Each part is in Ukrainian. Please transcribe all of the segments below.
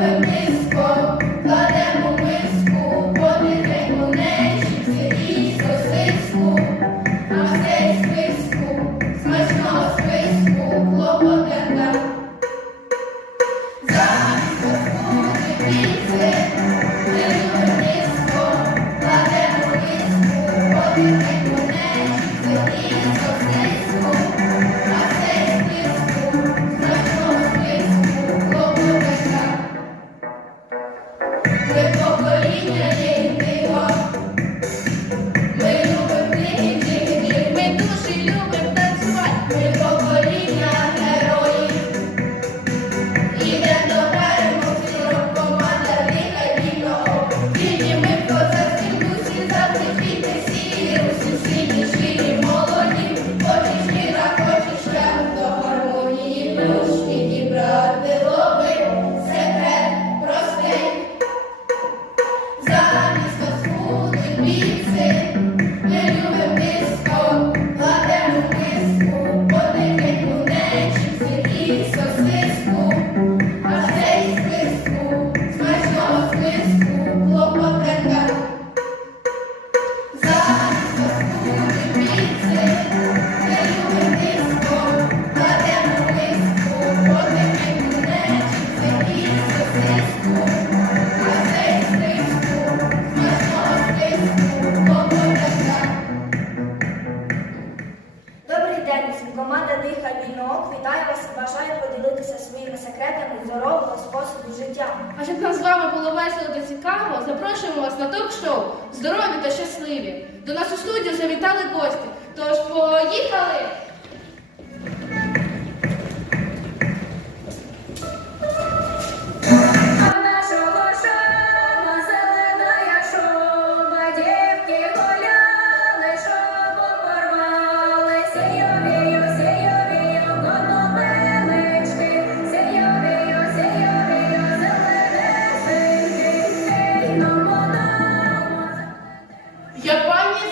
never. Вас бажає поділитися своїми секретами здорового способу життя. А щоб нам з вами було весело та цікаво, запрошуємо вас на ток-шоу Здорові та щасливі. До нас у студію завітали гості. Тож поїхали! А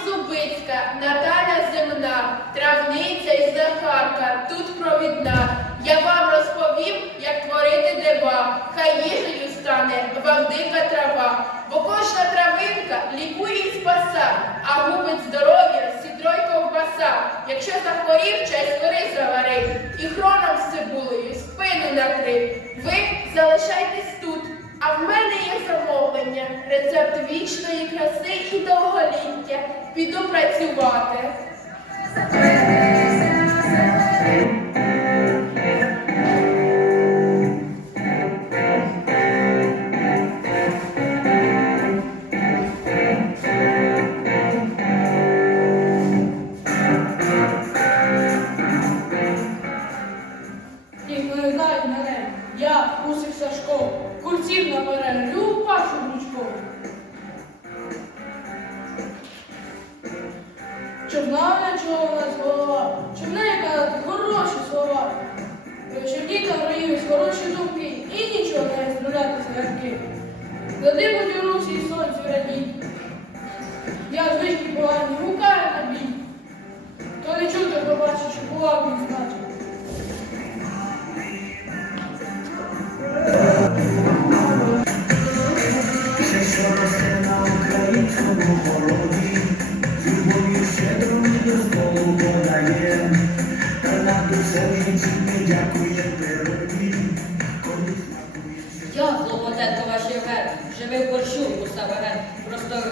Зубицька, Наталя Земна, травниця і Захарка, тут провідна. Я вам розповім, як творити дива. Хай їжею стане вам дика трава, бо кожна травинка лікує і спаса, а губить здоров'я сідрой ковбаса. Якщо захворів, чай замовлення, рецепт вічної краси і довголіття. Піду працювати. Я Усик Сашко, курців на українському городі, любов'ю до столу подає, в житті не дякує просто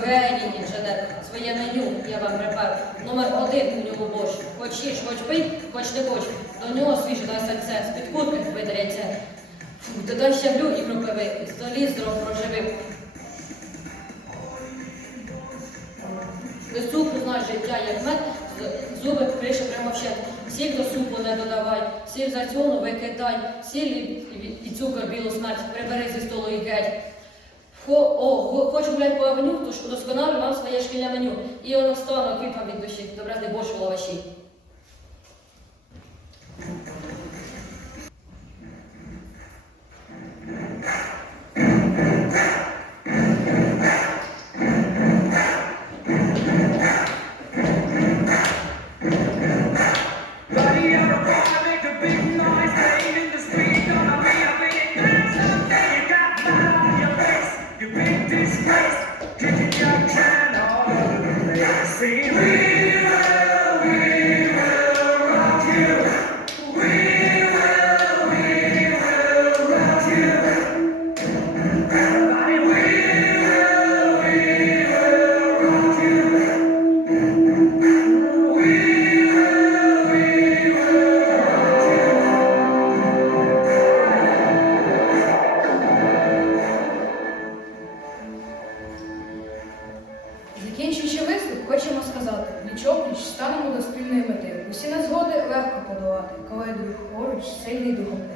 інженер. Своє меню я вам припав. Номер один у ньому борщ. Хоч їж, хоч пий, хоч не хоч. До нього свіже дай сальце, з-під курки видаряться. Фу, додай щавлю і кропиви, столі здоров проживив. Життя, як мед, зуби криша прямо ще сіль до супу не додавай, сіль за цьому викидай, сіль і, цукор білу смерть, прибери зі столу і геть. Хо, о, го- хоч гулять по авеню, то ж удосконалю вам своє шкільне меню. І воно стану квітам від душі, добразний борщ у поруч, сильний духом.